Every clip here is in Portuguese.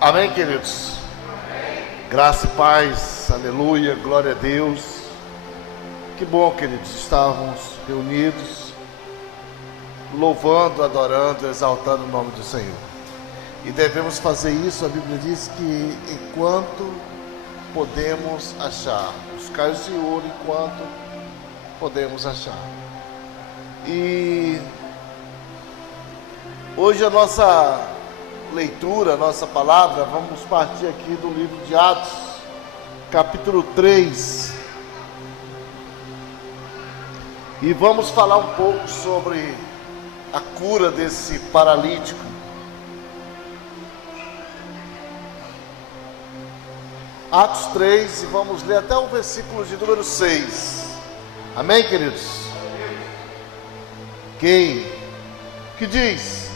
Amém, queridos? Amém. Graça e paz, aleluia, glória a Deus. Que bom, queridos, estávamos reunidos, louvando, adorando, exaltando o nome do Senhor. E devemos fazer isso, a Bíblia diz que enquanto podemos achar, buscar o Senhor enquanto podemos achar. E hoje a nossa leitura, nossa palavra, vamos partir aqui do livro de Atos, capítulo 3, e vamos falar um pouco sobre a cura desse paralítico. Atos 3, e vamos ler até o versículo de número 6. Amém, queridos? Quem? Que diz?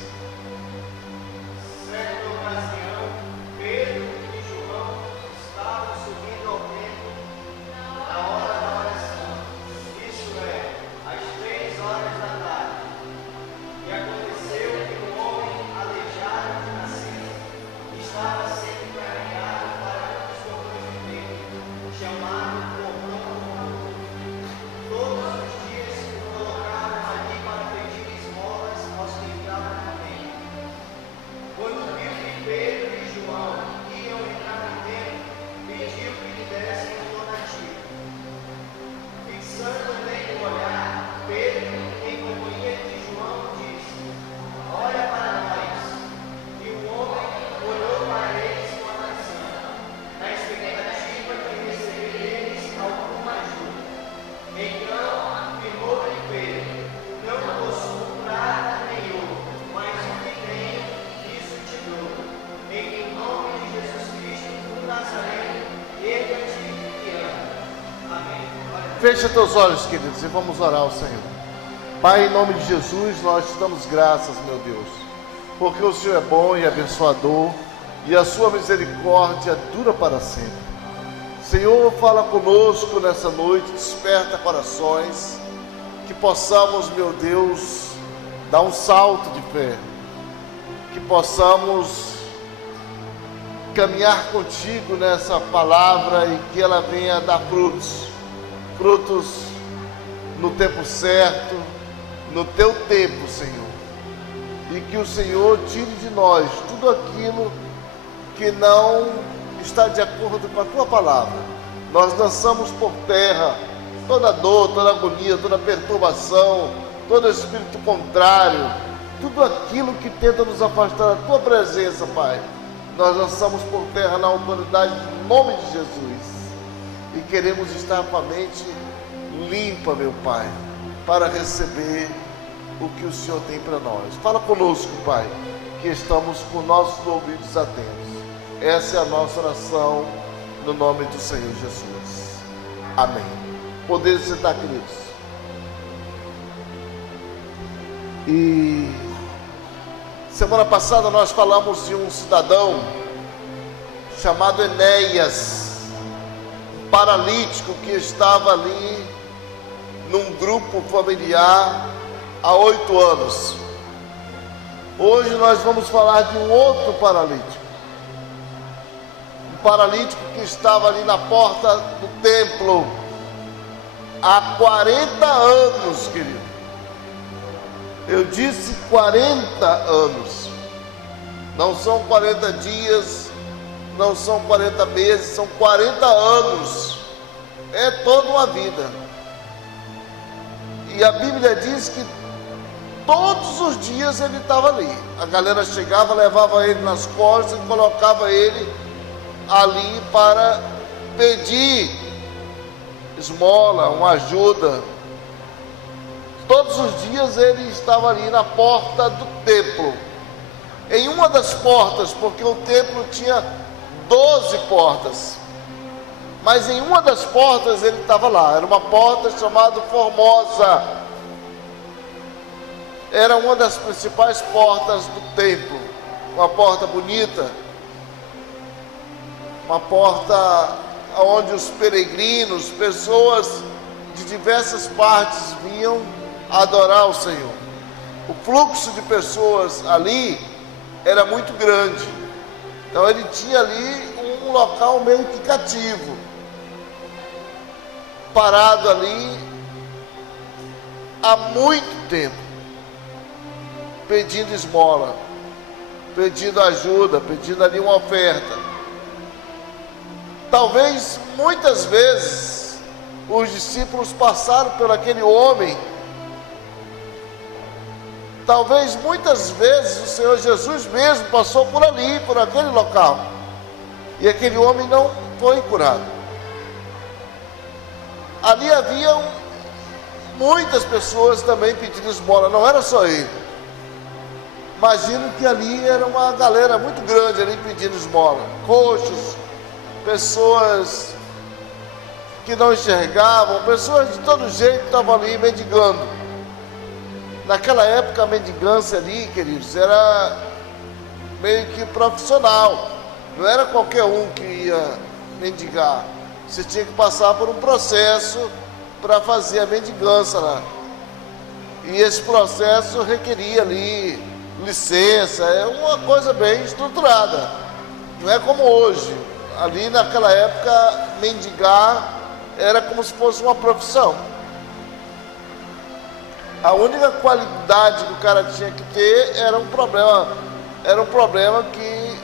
Fecha teus olhos, queridos, e vamos orar ao Senhor. Pai, em nome de Jesus, nós te damos graças, meu Deus, porque o Senhor é bom e abençoador, e a sua misericórdia dura para sempre. Senhor, fala conosco nessa noite, desperta corações, que possamos, meu Deus, dar um salto de fé, que possamos caminhar contigo nessa palavra e que ela venha dar frutos no tempo certo, no teu tempo, Senhor, e que o Senhor tire de nós tudo aquilo que não está de acordo com a tua palavra. Nós lançamos por terra toda dor, toda agonia, toda perturbação, todo espírito contrário, tudo aquilo que tenta nos afastar da tua presença, Pai. Nós lançamos por terra na autoridade do nome de Jesus. E queremos estar com a mente limpa, meu Pai, para receber o que o Senhor tem para nós. Fala conosco, Pai, que estamos com nossos ouvidos atentos. Essa é a nossa oração, no nome do Senhor Jesus. Amém. Poder sentar, queridos. E semana passada nós falamos de um cidadão chamado Enéas, paralítico, que estava ali num grupo familiar há 8 anos. Hoje nós vamos falar de um outro paralítico, um paralítico que estava ali na porta do templo há 40 anos, querido. Eu disse 40 anos, não são 40 dias, não são 40 meses, são 40 anos, é toda uma vida. E a Bíblia diz que todos os dias ele estava ali. A galera chegava, levava ele nas costas e colocava ele ali para pedir esmola, uma ajuda. Todos os dias ele estava ali na porta do templo, em uma das portas, porque o templo tinha 12 portas, mas em uma das portas ele estava lá. Era uma porta chamada Formosa, era uma das principais portas do templo, uma porta bonita, uma porta onde os peregrinos, pessoas de diversas partes vinham adorar o Senhor. O fluxo de pessoas ali era muito grande. Então ele tinha ali um local meio que cativo, parado ali há muito tempo, pedindo esmola, pedindo ajuda, pedindo ali uma oferta. Talvez muitas vezes os discípulos passaram por aquele homem. Talvez muitas vezes o Senhor Jesus mesmo passou por ali, por aquele local, e aquele homem não foi curado. Ali haviam muitas pessoas também pedindo esmola, não era só ele. Imagino que ali era uma galera muito grande ali pedindo esmola, coxos, pessoas que não enxergavam, pessoas de todo jeito estavam ali mendigando. Naquela época a mendigância ali, queridos, era meio que profissional, não era qualquer um que ia mendigar. Você tinha que passar por um processo para fazer a mendigância lá, e esse processo requeria ali licença, é uma coisa bem estruturada, não é como hoje. Ali naquela época mendigar era como se fosse uma profissão. A única qualidade que o cara tinha que ter era um problema que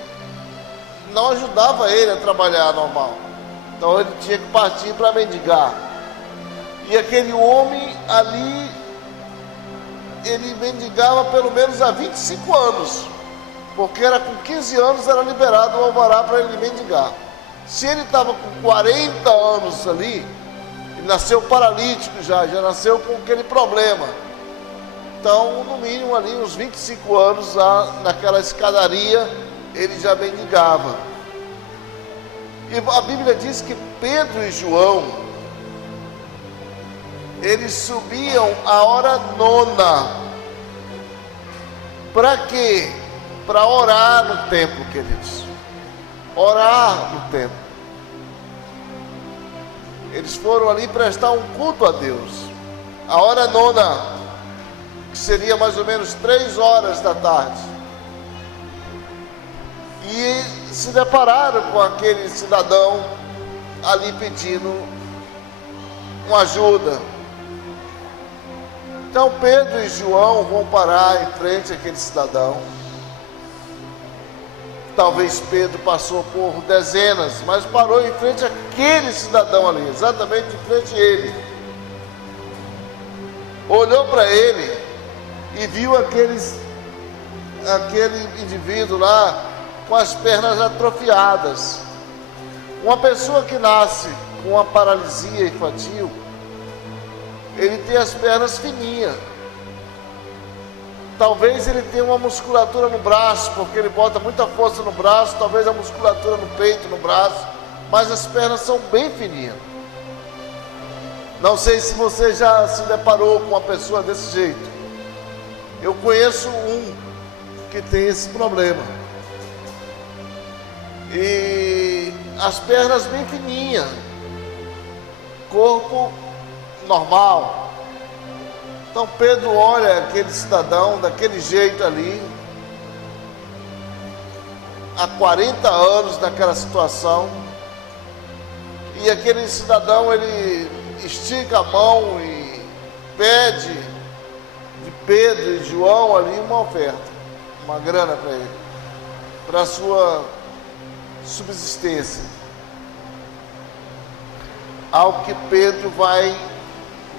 não ajudava ele a trabalhar normal. Então ele tinha que partir para mendigar. E aquele homem ali, ele mendigava pelo menos há 25 anos, porque era com 15 anos era liberado o alvará para ele mendigar. Se ele estava com 40 anos ali, ele nasceu paralítico já nasceu com aquele problema. Então, no mínimo ali, uns 25 anos lá naquela escadaria, ele já mendigava. E a Bíblia diz que Pedro e João, eles subiam a hora nona. Para quê? Para orar no templo, queridos. Orar no templo. Eles foram ali prestar um culto a Deus. A hora nona, que seria mais ou menos 3 horas da tarde. E se depararam com aquele cidadão ali pedindo uma ajuda. Então Pedro e João vão parar em frente àquele cidadão. Talvez Pedro passou por dezenas, mas parou em frente àquele cidadão ali, exatamente em frente a ele. Olhou para ele e viu aquele indivíduo lá com as pernas atrofiadas. Uma pessoa que nasce com uma paralisia infantil, ele tem as pernas fininhas. Talvez ele tenha uma musculatura no braço, porque ele bota muita força no braço, talvez a musculatura no peito, no braço, mas as pernas são bem fininhas. Não sei se você já se deparou com uma pessoa desse jeito. Eu conheço um que tem esse problema. E as pernas bem fininhas, corpo normal. Então Pedro olha aquele cidadão daquele jeito ali, há 40 anos naquela situação, e aquele cidadão, ele estica a mão e pede de Pedro e João ali uma oferta, uma grana para ele, para a sua subsistência. Ao que Pedro vai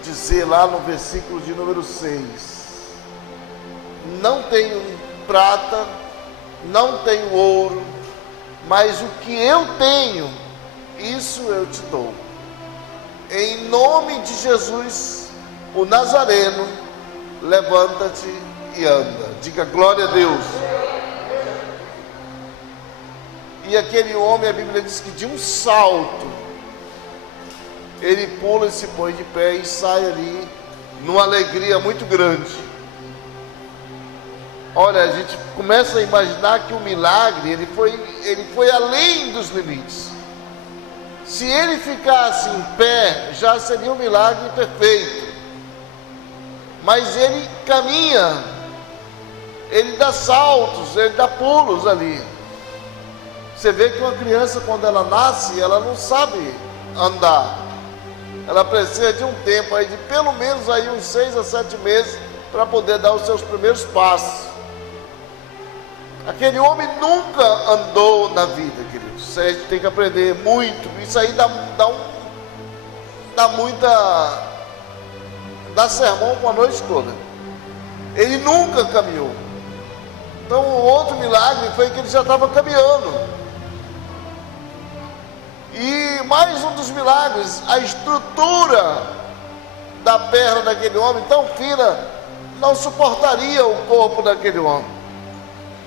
dizer lá no versículo de número 6: não tenho prata, não tenho ouro, mas o que eu tenho, isso eu te dou. Em nome de Jesus, o Nazareno, levanta-te e anda. Diga glória a Deus. E aquele homem, a Bíblia diz que de um salto, ele pula e se põe de pé e sai ali numa alegria muito grande. Olha, a gente começa a imaginar que o milagre, ele foi além dos limites. Se ele ficasse em pé, já seria um milagre perfeito. Mas ele caminha, ele dá saltos, ele dá pulos ali. Você vê que uma criança, quando ela nasce, ela não sabe andar. Ela precisa de um tempo aí, de pelo menos aí uns 6 a 7 meses, para poder dar os seus primeiros passos. Aquele homem nunca andou na vida, queridos. Isso aí a gente tem que aprender muito. Isso aí dá sermão com a noite toda. Ele nunca caminhou. Então o outro milagre foi que ele já estava caminhando. E mais um dos milagres, a estrutura da perna daquele homem tão fina não suportaria o corpo daquele homem,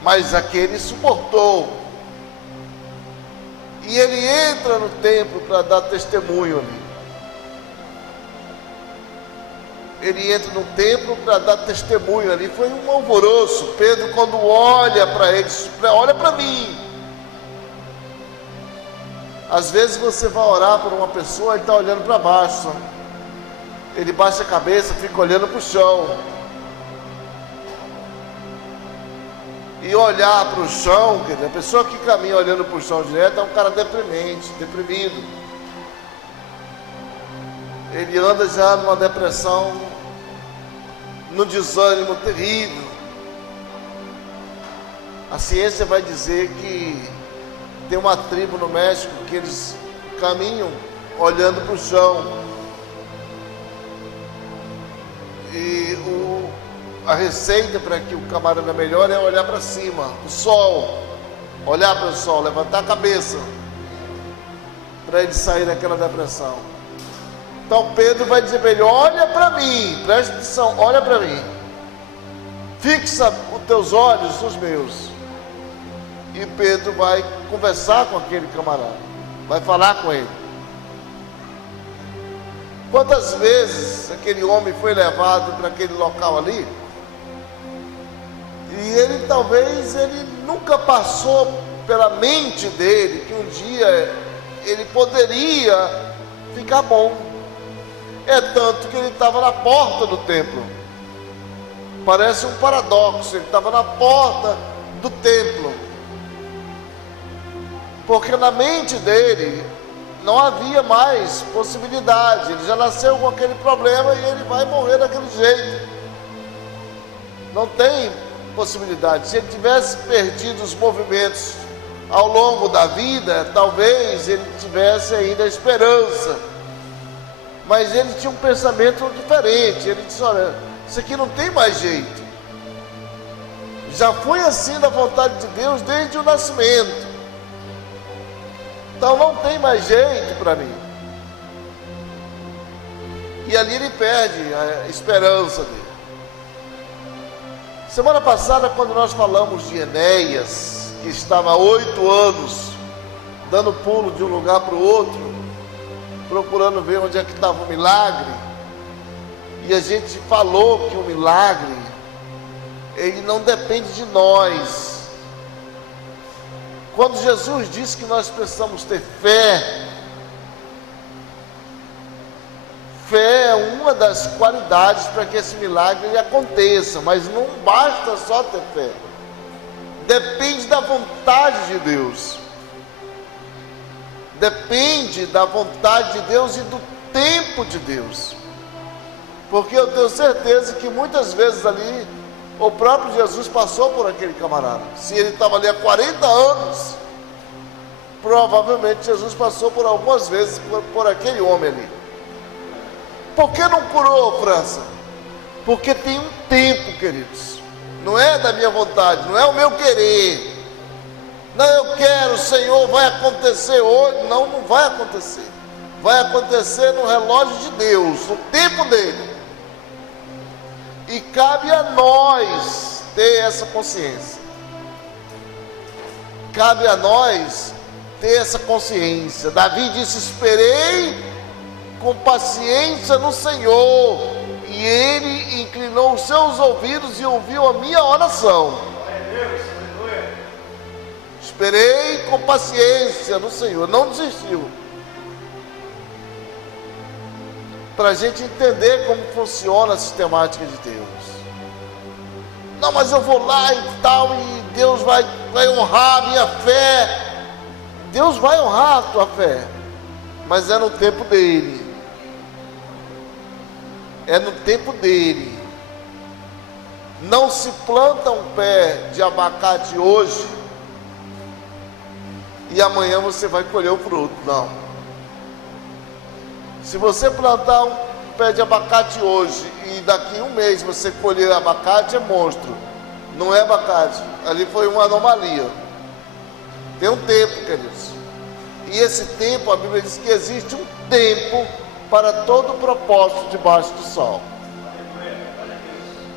mas aquele suportou. E ele entra no templo para dar testemunho ali. Ele entra no templo para dar testemunho ali. Foi um alvoroço. Pedro, quando olha para ele, olha para mim. Às vezes você vai orar por uma pessoa, ele está olhando para baixo. Ele baixa a cabeça, fica olhando para o chão. E olhar para o chão, a pessoa que caminha olhando para o chão direto é um cara deprimido. Ele anda já numa depressão, num desânimo terrível. A ciência vai dizer que tem uma tribo no México que eles caminham olhando para o chão. E a receita para que o camarada melhore é olhar para cima, o sol. Olhar para o sol, levantar a cabeça, para ele sair daquela depressão. Então Pedro vai dizer para ele: olha para mim, presta atenção, olha para mim. Fixa os teus olhos nos meus. E Pedro vai conversar com aquele camarada, vai falar com ele. Quantas vezes aquele homem foi levado para aquele local ali, e ele talvez nunca passou pela mente dele que um dia ele poderia ficar bom. É tanto que ele estava na porta do templo. Parece um paradoxo, ele estava na porta do templo. Porque na mente dele não havia mais possibilidade. Ele já nasceu com aquele problema e ele vai morrer daquele jeito. Não tem possibilidade. Se ele tivesse perdido os movimentos ao longo da vida, talvez ele tivesse ainda esperança. Mas ele tinha um pensamento diferente. Ele disse: olha, isso aqui não tem mais jeito. Já foi assim da vontade de Deus desde o nascimento. Então não tem mais jeito para mim. E ali ele perde a esperança dele. Semana passada, quando nós falamos de Enéas, que estava há 8 anos dando pulo de um lugar para o outro, procurando ver onde é que estava o milagre, e a gente falou que o milagre, ele não depende de nós. Quando Jesus disse que nós precisamos ter fé, fé é uma das qualidades para que esse milagre aconteça, mas não basta só ter fé. Depende da vontade de Deus. Depende da vontade de Deus e do tempo de Deus. Porque eu tenho certeza que muitas vezes ali o próprio Jesus passou por aquele camarada. Se ele estava ali há 40 anos, provavelmente Jesus passou por algumas vezes por aquele homem ali. Por que não curou, França? Porque tem um tempo, queridos. Não é da minha vontade, não é o meu querer. Não, eu quero, Senhor, vai acontecer hoje. Não, não vai acontecer. Vai acontecer no relógio de Deus, no tempo dele. E cabe a nós ter essa consciência. Cabe a nós ter essa consciência. Davi disse: esperei com paciência no Senhor, e Ele inclinou os seus ouvidos e ouviu a minha oração. Esperei com paciência no Senhor, não desistiu. Para a gente entender como funciona a sistemática de Deus. Não, mas eu vou lá e tal, e Deus vai honrar a minha fé. Deus vai honrar a tua fé, mas é no tempo dele. É no tempo dele. Não se planta um pé de abacate hoje e amanhã você vai colher o fruto. Não. Se você plantar um pé de abacate hoje e daqui a um mês você colher abacate, é monstro. Não é abacate. Ali foi uma anomalia. Tem um tempo, queridos. E esse tempo, a Bíblia diz que existe um tempo para todo propósito debaixo do sol.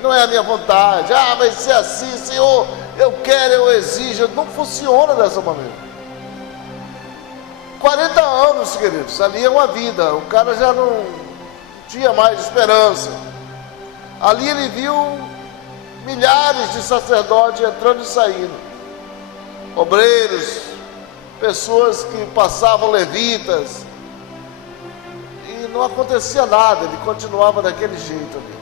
Não é a minha vontade. Vai ser assim, Senhor, eu quero, eu exijo. Não funciona dessa maneira. 40 anos, queridos, ali é uma vida. O cara já não tinha mais esperança. Ali ele viu milhares de sacerdotes entrando e saindo. Obreiros, pessoas que passavam, levitas. E não acontecia nada, ele continuava daquele jeito ali.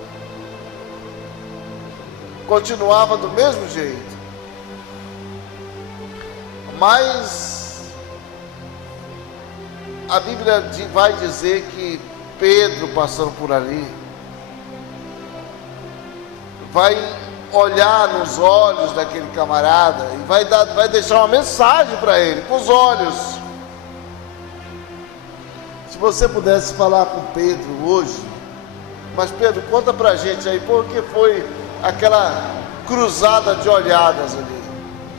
Continuava do mesmo jeito. Mas a Bíblia vai dizer que Pedro, passando por ali, vai olhar nos olhos daquele camarada e vai deixar uma mensagem para ele, com os olhos. Se você pudesse falar com Pedro hoje, mas Pedro, conta pra gente aí, por que foi aquela cruzada de olhadas ali?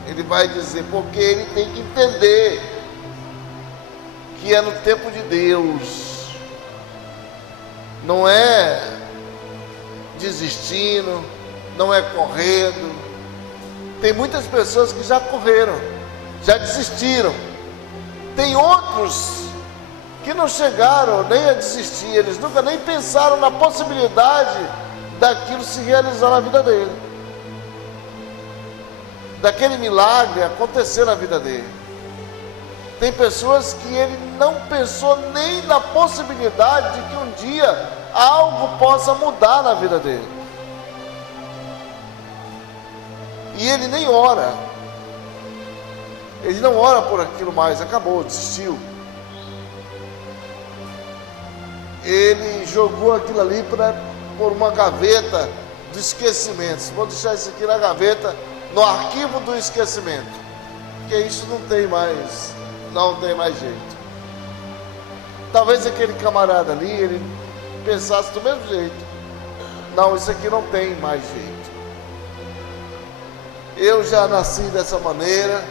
Ele vai dizer, porque ele tem que entender que é no tempo de Deus, não é desistindo, não é correndo. Tem muitas pessoas que já correram, já desistiram. Tem outros que não chegaram nem a desistir, eles nunca nem pensaram na possibilidade daquilo se realizar na vida dele, daquele milagre acontecer na vida dele. Tem pessoas que ele não pensou nem na possibilidade de que um dia algo possa mudar na vida dele. E ele nem ora. Ele não ora por aquilo mais, acabou, desistiu. Ele jogou aquilo ali por uma gaveta do esquecimento. Vou deixar isso aqui na gaveta, no arquivo do esquecimento. Porque isso não tem mais jeito. Talvez aquele camarada ali, ele pensasse do mesmo jeito. Não, isso aqui não tem mais jeito. Eu já nasci dessa maneira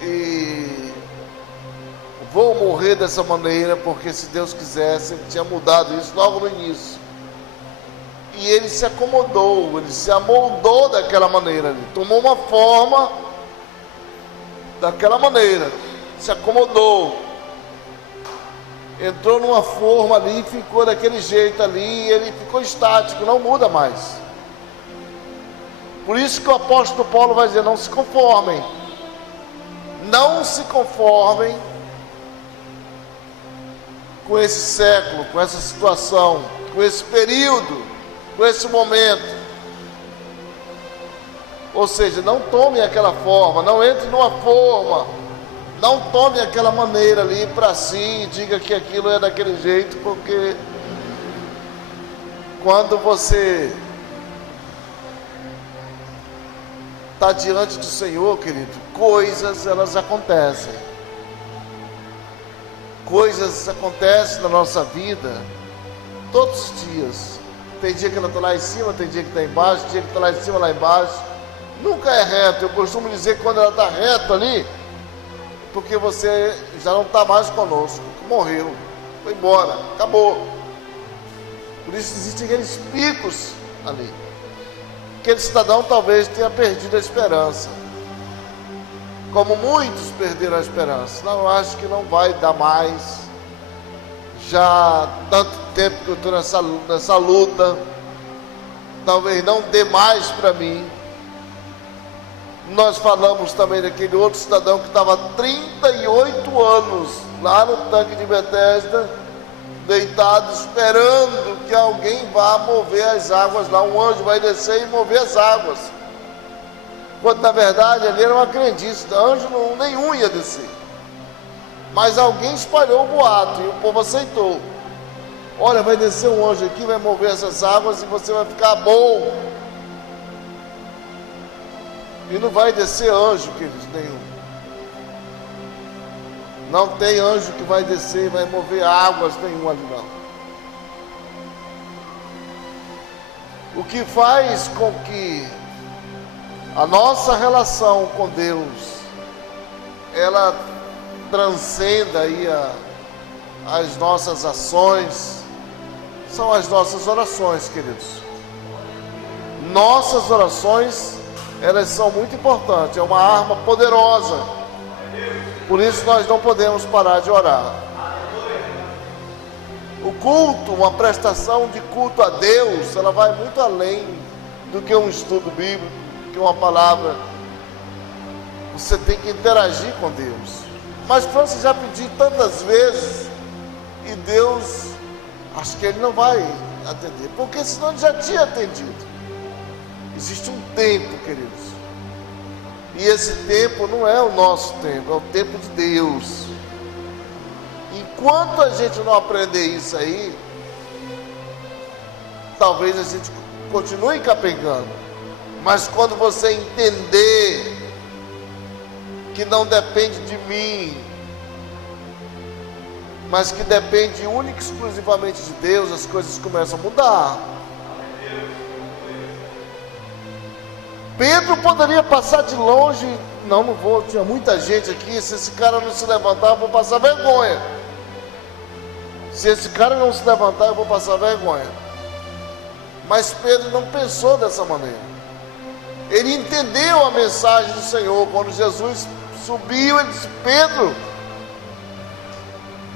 e vou morrer dessa maneira, porque se Deus quisesse, Ele tinha mudado isso logo no início. E ele se acomodou, ele se amoldou daquela maneira ali, tomou uma forma daquela maneira, se acomodou, entrou numa forma ali, ficou daquele jeito ali, e ele ficou estático, não muda mais. Por isso que o apóstolo Paulo vai dizer, não se conformem com esse século, com essa situação, com esse período, com esse momento. Ou seja, não tome aquela forma, não entre numa forma, não tome aquela maneira ali para si e diga que aquilo é daquele jeito, porque quando você está diante do Senhor, querido, coisas elas acontecem. Coisas acontecem na nossa vida todos os dias. Tem dia que ela está lá em cima, tem dia que está embaixo, tem dia que está lá em cima, lá embaixo. Nunca é reto. Eu costumo dizer que quando ela está reta ali, porque você já não está mais conosco, morreu, foi embora, acabou. Por isso existem aqueles picos ali. Aquele cidadão talvez tenha perdido a esperança, como muitos perderam a esperança. Não, eu acho que não vai dar mais. Já há tanto tempo que eu estou nessa luta, talvez não dê mais para mim. Nós falamos também daquele outro cidadão que estava há 38 anos lá no tanque de Betesda, deitado, esperando que alguém vá mover as águas lá, um anjo vai descer e mover as águas, quando na verdade ali era uma crendice, anjo nenhum ia descer. Mas alguém espalhou o boato e o povo aceitou. Olha, vai descer um anjo aqui, vai mover essas águas e você vai ficar bom. E não vai descer anjo, queridos, nenhum. Não tem anjo que vai descer e vai mover águas nenhum ali não. O que faz com que a nossa relação com Deus, ela transcenda aí as nossas ações, são as nossas orações, queridos. Nossas orações, elas são muito importantes, é uma arma poderosa. Por isso nós não podemos parar de orar. O culto, uma prestação de culto a Deus, ela vai muito além do que um estudo bíblico, do que uma palavra. Você tem que interagir com Deus. Mas Francis já pediu tantas vezes e Deus, acho que Ele não vai atender, porque senão Ele já tinha atendido. Existe um tempo, queridos. E esse tempo não é o nosso tempo, é o tempo de Deus. Enquanto a gente não aprender isso aí, talvez a gente continue capengando. Mas quando você entender que não depende de mim, mas que depende única e exclusivamente de Deus, as coisas começam a mudar. Pedro poderia passar de longe, não vou, tinha muita gente aqui, se esse cara não se levantar, eu vou passar vergonha. Se esse cara não se levantar, eu vou passar vergonha. Mas Pedro não pensou dessa maneira. Ele entendeu a mensagem do Senhor. Quando Jesus subiu, ele disse: Pedro,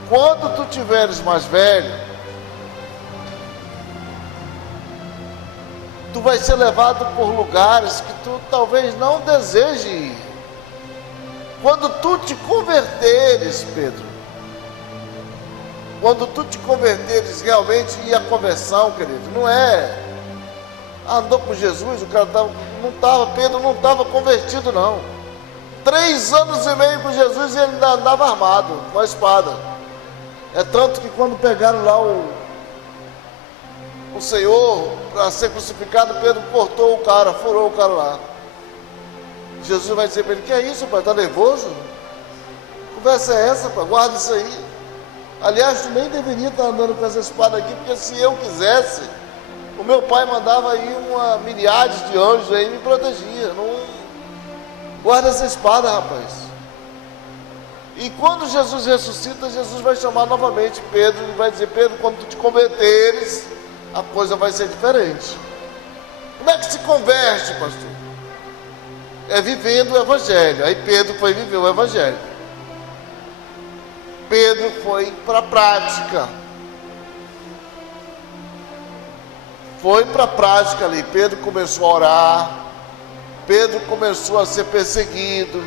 quando tu tiveres mais velho, tu vai ser levado por lugares que tu talvez não deseje ir. Quando tu te converteres, Pedro, quando tu te converteres realmente, e a conversão, querido, não é andou com Jesus, o cara Pedro não estava convertido não. 3 anos e meio com Jesus e ele ainda andava armado, com a espada. É tanto que quando pegaram lá o Senhor para ser crucificado, Pedro cortou o cara, furou o cara lá. Jesus vai dizer para ele: que é isso, pai? Está nervoso? Que conversa é essa, pai? Guarda isso aí. Aliás, tu nem deveria estar andando com essa espada aqui, porque se eu quisesse, o meu pai mandava aí uma miríade de anjos aí e me protegia. Não guarda essa espada, rapaz. E quando Jesus ressuscita, Jesus vai chamar novamente Pedro e vai dizer: Pedro, quando tu te converteres, a coisa vai ser diferente. Como é que se converte, pastor? É vivendo o Evangelho. Aí Pedro foi viver o Evangelho. Pedro foi para a prática. Foi para a prática ali. Pedro começou a orar. Pedro começou a ser perseguido.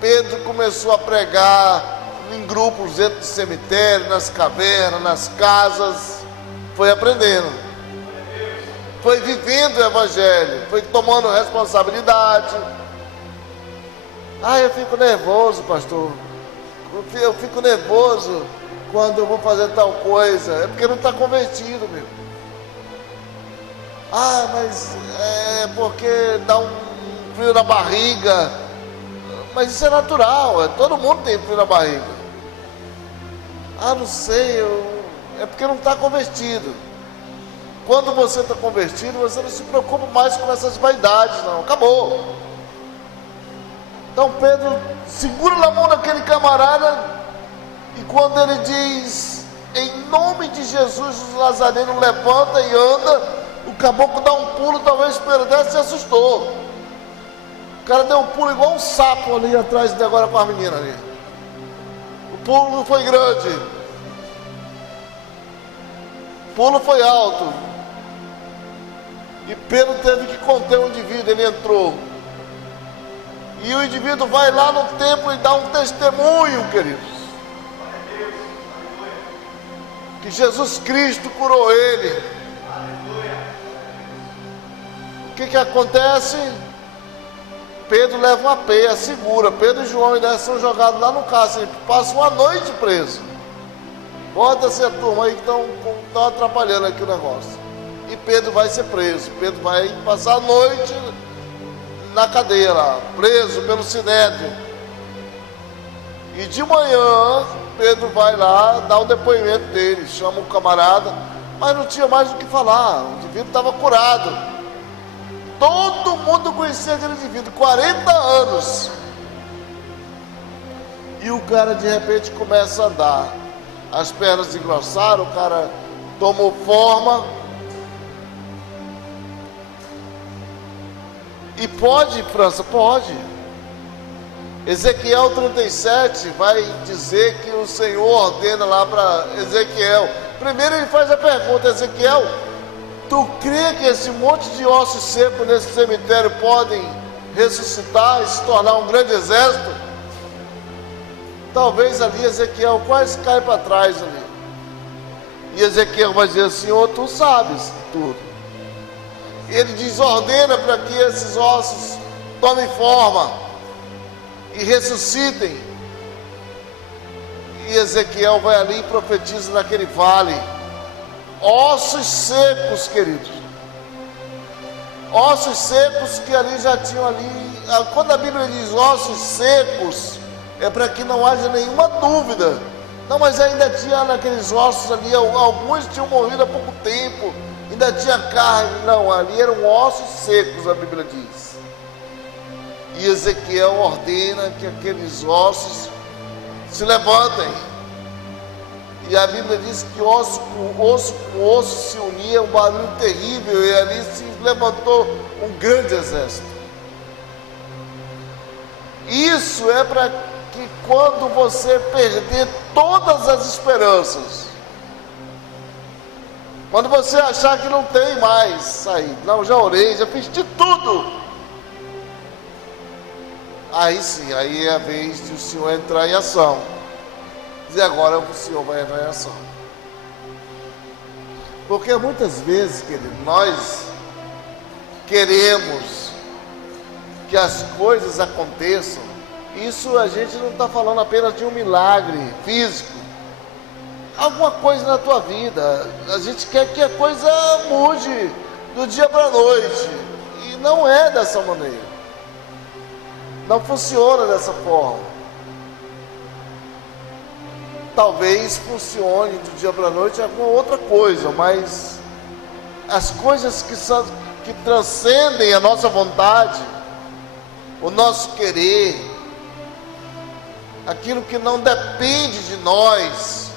Pedro começou a pregar em grupos dentro do cemitério, nas cavernas, nas casas. Foi aprendendo. Foi vivendo o Evangelho. Foi tomando responsabilidade. Eu fico nervoso, pastor. Eu fico nervoso quando eu vou fazer tal coisa. É porque não está convertido, meu. Mas é porque dá um frio na barriga. Mas isso é natural, todo mundo tem frio na barriga. Não sei, é porque não está convertido. Quando você está convertido, você não se preocupa mais com essas vaidades, não. Acabou. Então Pedro segura na mão daquele camarada, e quando ele diz: em nome de Jesus, o Nazareno, levanta e anda, o caboclo dá um pulo, talvez Pedro desse, se assustou. O cara deu um pulo igual um sapo ali atrás de agora com as meninas ali. O pulo não foi grande. O pulo foi alto. E Pedro teve que conter o indivíduo, ele entrou. E o indivíduo vai lá no templo e dá um testemunho, queridos. Que Jesus Cristo curou ele. O que acontece? Pedro leva uma peia, segura. Pedro e João ainda são jogados lá no cárcere, passam uma noite preso. Bota essa turma aí que estão atrapalhando aqui o negócio. E Pedro vai ser preso. Pedro vai passar a noite na cadeia lá, preso pelo Sinédrio. E de manhã, Pedro vai lá, dá o depoimento dele, chama o camarada, mas não tinha mais o que falar, o indivíduo estava curado. Todo mundo conhecia aquele indivíduo, 40 anos. E o cara de repente começa a andar. As pernas engrossaram, o cara tomou forma. E pode, França? Pode. Ezequiel 37 vai dizer que o Senhor ordena lá para Ezequiel. Primeiro ele faz a pergunta: Ezequiel, tu crê que esse monte de ossos secos nesse cemitério podem ressuscitar e se tornar um grande exército? Talvez ali Ezequiel quase cai para trás ali. E Ezequiel vai dizer: Senhor, tu sabes tudo. Ele diz: ordena para que esses ossos tomem forma e ressuscitem. E Ezequiel vai ali e profetiza naquele vale. Ossos secos, queridos. Ossos secos que ali já tinham ali. Quando a Bíblia diz ossos secos, é para que não haja nenhuma dúvida. Não, mas ainda tinha naqueles ossos ali, alguns tinham morrido há pouco tempo, ainda tinha carne. Não, ali eram ossos secos, a Bíblia diz. E Ezequiel ordena que aqueles ossos se levantem. E a Bíblia diz que osso com osso se unia, um barulho terrível, e ali se levantou um grande exército. Isso é para que quando você perder todas as esperanças, quando você achar que não tem mais saída, não, já orei, já fiz de tudo, aí sim, aí é a vez de o Senhor entrar em ação. E agora o Senhor vai entrar em ação. Porque muitas vezes, querido, nós queremos que as coisas aconteçam. Isso a gente não está falando apenas de um milagre físico. Alguma coisa na tua vida. A gente quer que a coisa mude do dia para a noite. E não é dessa maneira. Não funciona dessa forma. Talvez funcione do dia para a noite alguma outra coisa, mas as coisas que transcendem a nossa vontade, o nosso querer, aquilo que não depende de nós,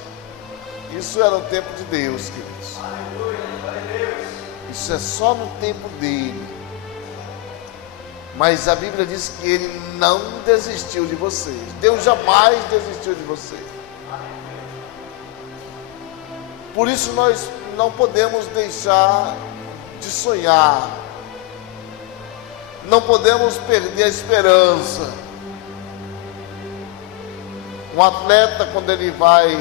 isso é no tempo de Deus, queridos. Isso é só no tempo dele. Mas a Bíblia diz que ele não desistiu de vocês. Deus jamais desistiu de vocês. Por isso nós não podemos deixar de sonhar. Não podemos perder a esperança. Um atleta, quando ele vai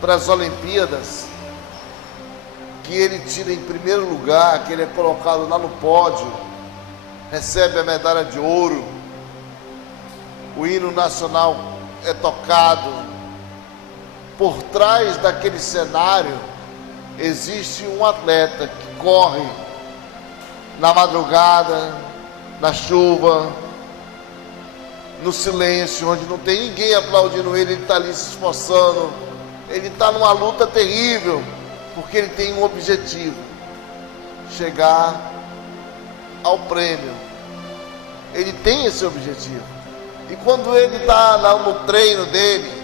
para as Olimpíadas, que ele tira em primeiro lugar, que ele é colocado lá no pódio, recebe a medalha de ouro, o hino nacional é tocado. Por trás daquele cenário existe um atleta que corre na madrugada, na chuva, no silêncio, onde não tem ninguém aplaudindo ele está ali se esforçando, ele está numa luta terrível, porque ele tem um objetivo: chegar ao prêmio. Ele tem esse objetivo. E quando ele está lá no treino dele,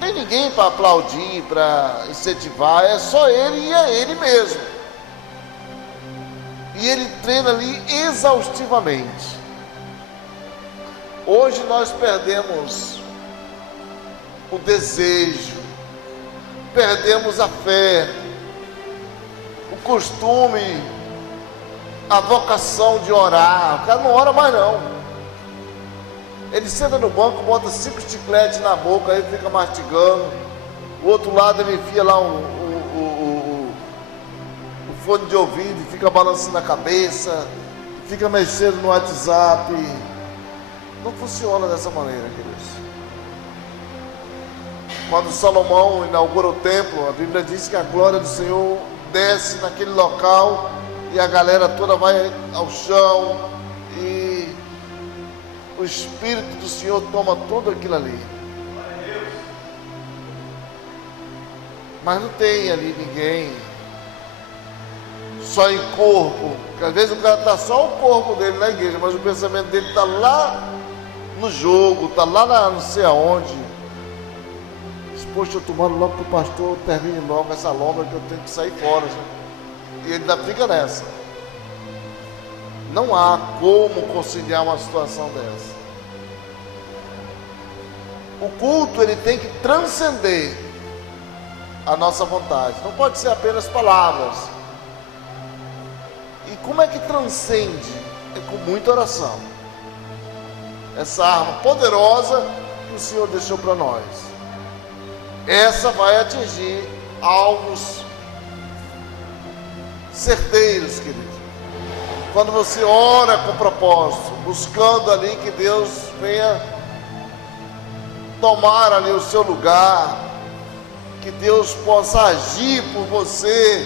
não tem ninguém para aplaudir, para incentivar, é só ele e é ele mesmo. E ele treina ali exaustivamente. Hoje nós perdemos o desejo, perdemos a fé, o costume, a vocação de orar. O cara não ora mais não. Ele senta no banco, bota 5 chicletes na boca, aí fica mastigando. O outro lado ele enfia lá o fone de ouvido e fica balançando a cabeça, fica mexendo no WhatsApp. Não funciona dessa maneira, queridos. Quando Salomão inaugura o templo, a Bíblia diz que a glória do Senhor desce naquele local e a galera toda vai ao chão e o Espírito do Senhor toma tudo aquilo ali. Mas não tem ali ninguém, só em corpo, porque às vezes o cara está só o corpo dele na igreja, mas o pensamento dele está lá no jogo, está lá não sei aonde. Poxa, eu tomando logo que o pastor termine logo essa lombra que eu tenho que sair fora. E ele ainda fica nessa. Não há como conciliar uma situação dessa. O culto, ele tem que transcender a nossa vontade. Não pode ser apenas palavras. E como é que transcende? É com muita oração. Essa arma poderosa que o Senhor deixou para nós. Essa vai atingir alvos certeiros, querido. Quando você ora com propósito, buscando ali que Deus venha tomar ali o seu lugar, que Deus possa agir por você,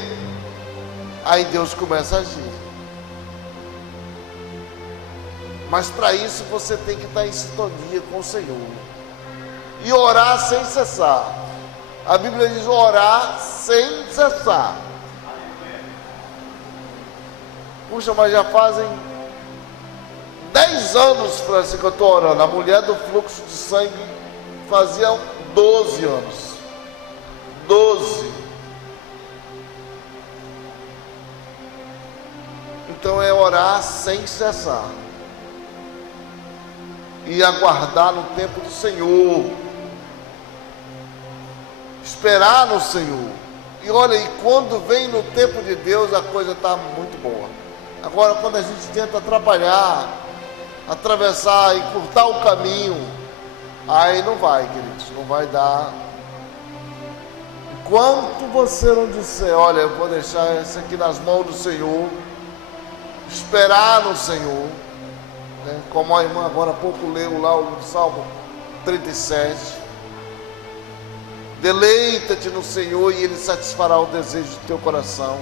aí Deus começa a agir. Mas para isso você tem que estar em sintonia com o Senhor e orar sem cessar. A Bíblia diz orar sem cessar. Puxa, mas já fazem 10 anos, Francisco, que eu estou orando. A mulher do fluxo de sangue fazia 12 anos. 12. Então é orar sem cessar. E aguardar no tempo do Senhor. Esperar no Senhor. E olha, e quando vem no tempo de Deus, a coisa está muito boa. Agora, quando a gente tenta atrapalhar, atravessar, encurtar o caminho, aí não vai, queridos, não vai dar. Enquanto você não disser, olha, eu vou deixar isso aqui nas mãos do Senhor, esperar no Senhor, né? Como a irmã agora há pouco leu lá o Salmo 37, deleita-te no Senhor e Ele satisfará o desejo do teu coração.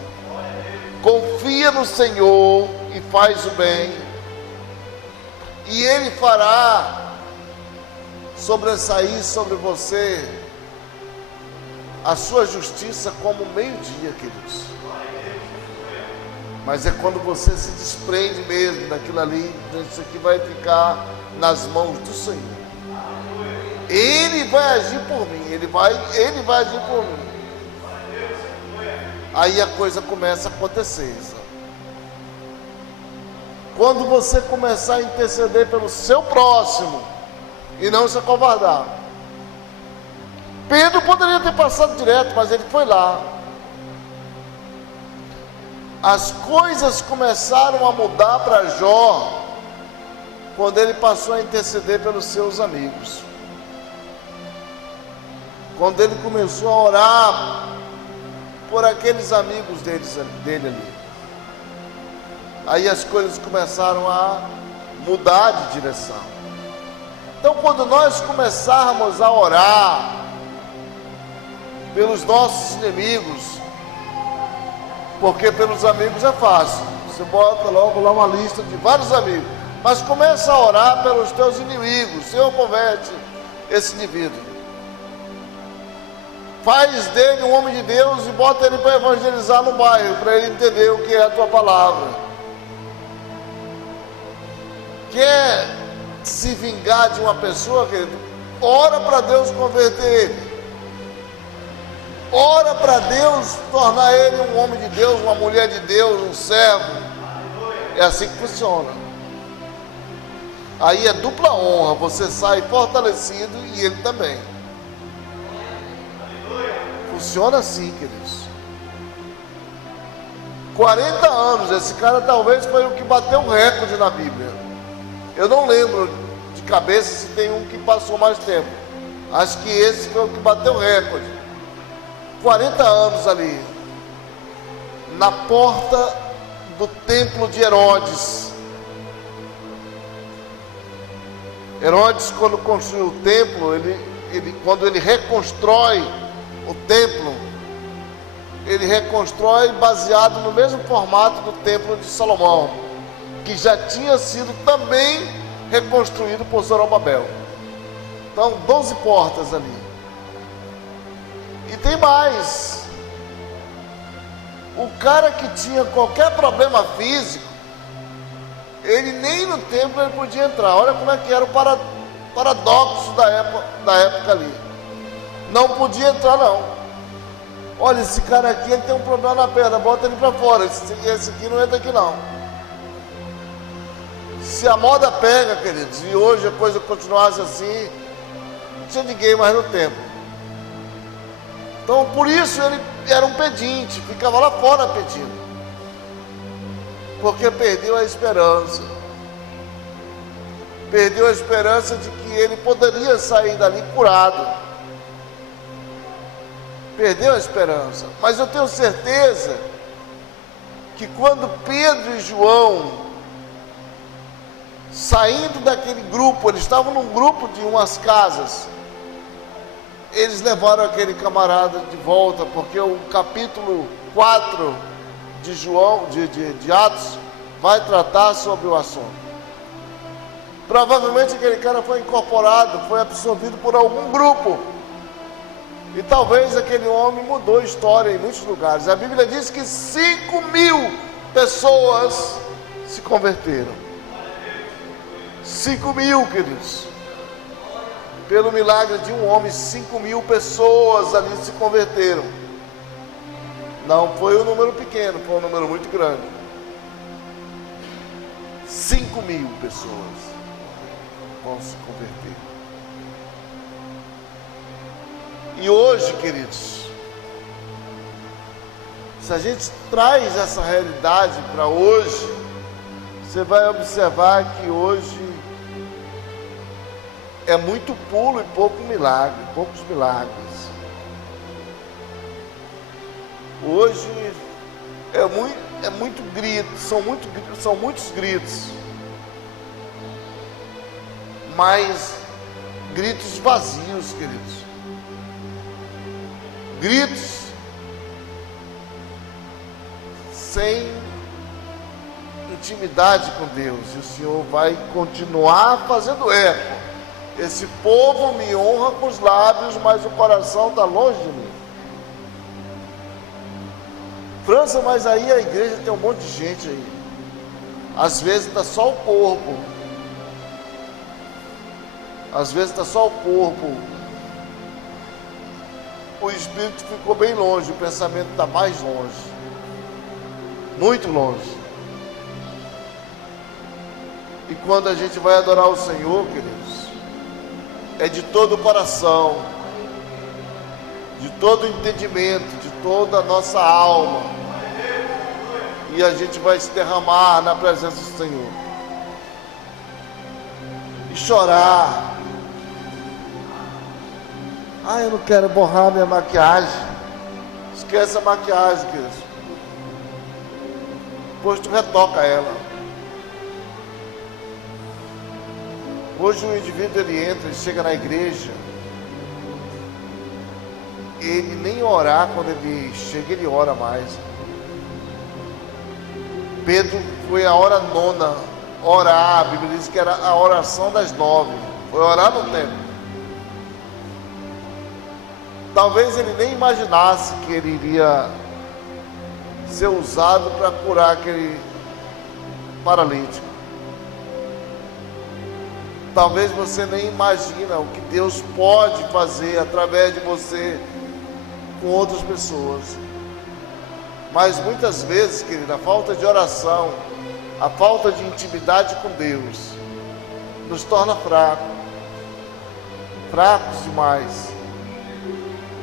Confia no Senhor e faz o bem, e Ele fará sobressair sobre você a sua justiça como meio-dia, queridos. Mas é quando você se desprende mesmo daquilo ali, isso aqui vai ficar nas mãos do Senhor. Ele vai agir por mim, Ele vai agir por mim. Aí a coisa começa a acontecer. Quando você começar a interceder pelo seu próximo e não se acovardar. Pedro poderia ter passado direto, mas ele foi lá. As coisas começaram a mudar para Jó quando ele passou a interceder pelos seus amigos. Quando ele começou a orar por aqueles amigos dele ali. Aí as coisas começaram a mudar de direção. Então, quando nós começarmos a orar pelos nossos inimigos, porque pelos amigos é fácil, você bota logo lá uma lista de vários amigos, mas começa a orar pelos teus inimigos. Senhor, converte esse indivíduo. Faz dele um homem de Deus e bota ele para evangelizar no bairro, para ele entender o que é a tua palavra. Quer se vingar de uma pessoa, querido? Ora para Deus converter ele. Ora para Deus tornar ele um homem de Deus, uma mulher de Deus, um servo. É assim que funciona. Aí é dupla honra, você sai fortalecido e ele também. Funciona assim, queridos. 40 anos, esse cara talvez foi o que bateu o recorde na Bíblia. Eu não lembro de cabeça se tem um que passou mais tempo. Acho que esse foi o que bateu o recorde. 40 anos ali, na porta do templo de Herodes, Herodes, quando construiu o templo, quando ele reconstrói o templo, ele reconstrói baseado no mesmo formato do templo de Salomão, que já tinha sido também reconstruído por Zorobabel. Então, 12 portas ali. E tem mais. O cara que tinha qualquer problema físico, ele nem no templo ele podia entrar. Olha como é que era o paradoxo da época ali. Não podia entrar, não. Olha, esse cara aqui ele tem um problema na perna, bota ele para fora. Esse aqui não entra aqui, não. Se a moda pega, queridos, e hoje a coisa continuasse assim, não tinha ninguém mais no templo. Então, por isso ele era um pedinte, ficava lá fora pedindo. Porque perdeu a esperança. Perdeu a esperança de que ele poderia sair dali curado. Perdeu a esperança. Mas eu tenho certeza que quando Pedro e João, saindo daquele grupo, eles estavam num grupo de umas casas, eles levaram aquele camarada de volta, porque o capítulo 4 de João, de Atos, vai tratar sobre o assunto. Provavelmente aquele cara foi incorporado, foi absorvido por algum grupo, e talvez aquele homem mudou a história em muitos lugares. A Bíblia diz que 5.000 pessoas se converteram. 5.000, queridos. Pelo milagre de um homem, 5.000 pessoas ali se converteram. Não foi um número pequeno, foi um número muito grande. 5.000 pessoas vão se converter. E hoje, queridos, se a gente traz essa realidade para hoje, você vai observar que hoje é muito pulo e poucos milagres. Hoje é muito grito, são muitos gritos, mas gritos vazios, queridos. Gritos sem intimidade com Deus. E o Senhor vai continuar fazendo eco. Esse povo me honra com os lábios, mas o coração está longe de mim. França, mas aí a igreja tem um monte de gente aí. Às vezes está só o corpo. Às vezes está só o corpo. O espírito ficou bem longe, o pensamento está mais longe. Muito longe. E quando a gente vai adorar o Senhor, queridos, é de todo o coração, de todo o entendimento, de toda a nossa alma. E a gente vai se derramar na presença do Senhor. E chorar. Eu não quero borrar minha maquiagem. Esquece a maquiagem, queridos. Depois tu retoca ela. Hoje o indivíduo ele entra, ele chega na igreja, ele nem orar, quando ele chega ele ora mais. Pedro foi a hora 9 orar, a Bíblia diz que era a oração das 9, foi orar no templo. Talvez ele nem imaginasse que ele iria ser usado para curar aquele paralítico. Talvez você nem imagina o que Deus pode fazer através de você com outras pessoas. Mas muitas vezes, querida, a falta de oração, a falta de intimidade com Deus, nos torna fracos demais.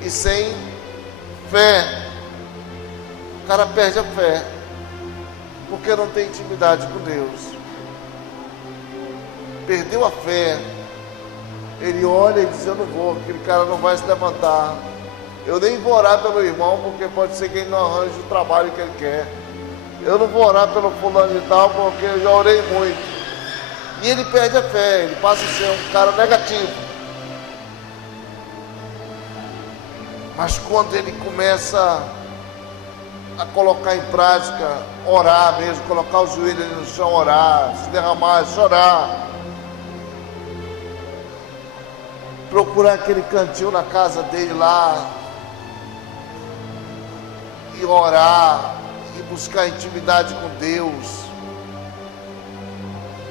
E sem fé, o cara perde a fé, porque não tem intimidade com Deus. Perdeu a fé, ele olha e diz: eu não vou, aquele cara não vai se levantar, eu nem vou orar pelo irmão, porque pode ser que ele não arranje o trabalho que ele quer, eu não vou orar pelo fulano e tal, porque eu já orei muito. E ele perde a fé, ele passa a ser um cara negativo. Mas quando ele começa a colocar em prática, orar mesmo, colocar os joelhos no chão, orar, se derramar, chorar, procurar aquele cantinho na casa dele lá e orar e buscar intimidade com Deus,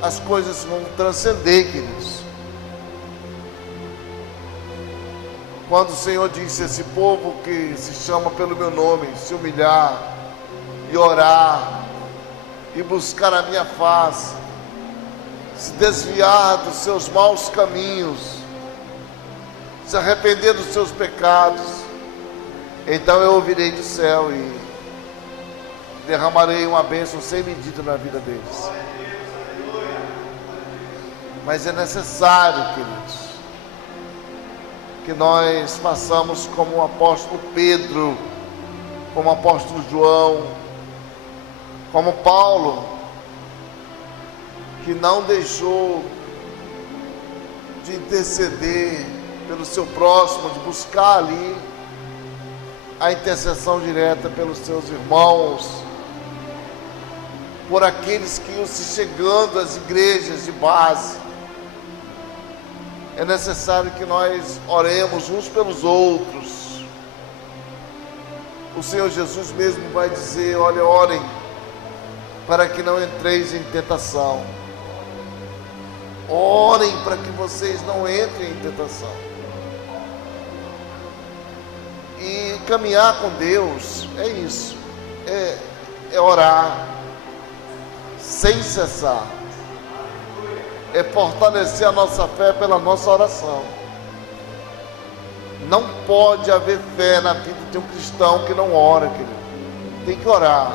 as coisas vão transcender, queridos. Quando o Senhor disse: esse povo que se chama pelo meu nome, se humilhar e orar e buscar a minha face, se desviar dos seus maus caminhos, se arrepender dos seus pecados, então eu ouvirei do céu e derramarei uma bênção sem medida na vida deles. Mas é necessário, queridos, que nós façamos como o apóstolo Pedro, como o apóstolo João, como Paulo, que não deixou de interceder pelo seu próximo, de buscar ali a intercessão direta pelos seus irmãos, por aqueles que iam se chegando às igrejas de base. É necessário que nós oremos uns pelos outros. O Senhor Jesus mesmo vai dizer: olha, orem para que não entreis em tentação. Orem para que vocês não entrem em tentação. E caminhar com Deus é isso, é orar sem cessar, é fortalecer a nossa fé pela nossa oração. Não pode haver fé na vida de um cristão que não ora, querido. Tem que orar,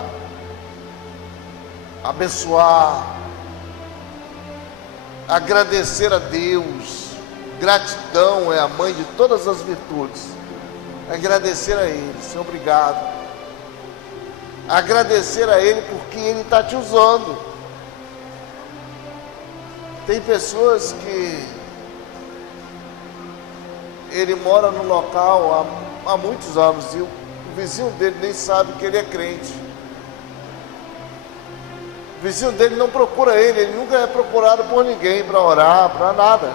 abençoar, agradecer a Deus. Gratidão é a mãe de todas as virtudes. Agradecer a Ele: Senhor, obrigado. Agradecer a Ele porque Ele está te usando. Tem pessoas que ele mora no local há muitos anos e o vizinho dele nem sabe que ele é crente. O vizinho dele não procura ele nunca é procurado por ninguém para orar, para nada.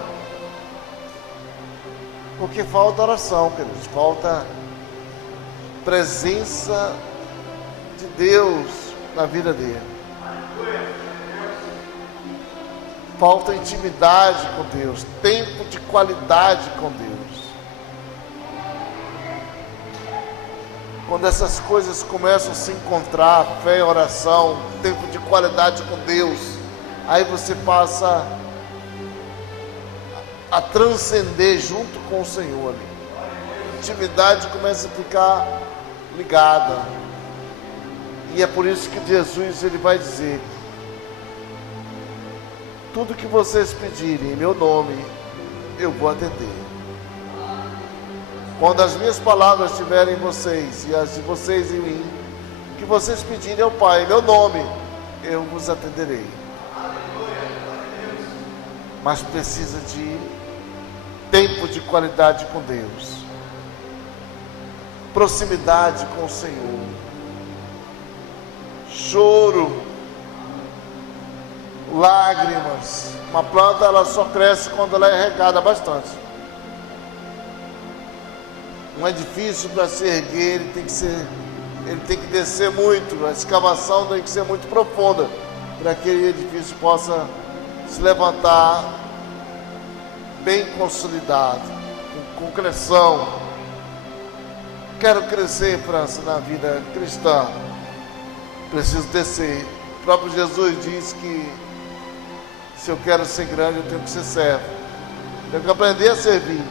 Porque falta oração, queridos, falta presença de Deus na vida dele. Falta intimidade com Deus, tempo de qualidade com Deus. Quando essas coisas começam a se encontrar, fé, oração, tempo de qualidade com Deus, aí você passa a transcender junto com o Senhor. A intimidade começa a ficar ligada. E é por isso que Jesus ele vai dizer: tudo que vocês pedirem em meu nome, eu vou atender. Quando as minhas palavras estiverem em vocês e as de vocês em mim, o que vocês pedirem ao Pai em meu nome, eu vos atenderei. Mas precisa de tempo de qualidade com Deus, proximidade com o Senhor, choro, lágrimas. Uma planta ela só cresce quando ela é regada bastante. Um edifício, para se erguer, ele tem que descer muito, a escavação tem que ser muito profunda para que aquele edifício possa se levantar bem consolidado, com concreção. Quero crescer, França, na vida cristã, preciso descer. O próprio Jesus diz que se eu quero ser grande, eu tenho que ser servo, tenho que aprender a servir.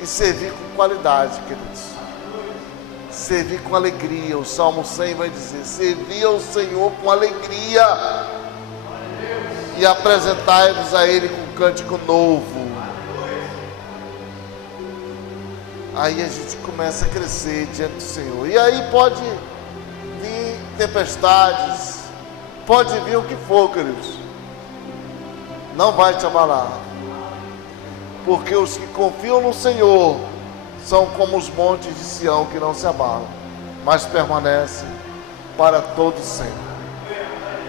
E servir com qualidade, queridos. Servir com alegria. O Salmo 100 vai dizer: servir ao Senhor com alegria e apresentai-vos a Ele com cântico novo. Aí a gente começa a crescer diante do Senhor. E aí pode vir tempestades, Pode vir o que for, queridos, não vai te abalar, porque os que confiam no Senhor são como os montes de Sião, que não se abalam, mas permanecem para todo sempre.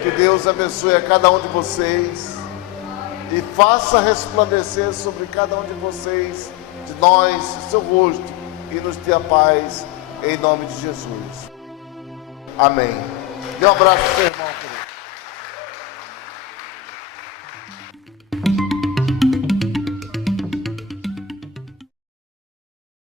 Que Deus abençoe a cada um de vocês e faça resplandecer sobre cada um de vocês, de nós, seu rosto, e nos dê a paz, em nome de Jesus. Amém. Dê um abraço ao seu irmão, querido.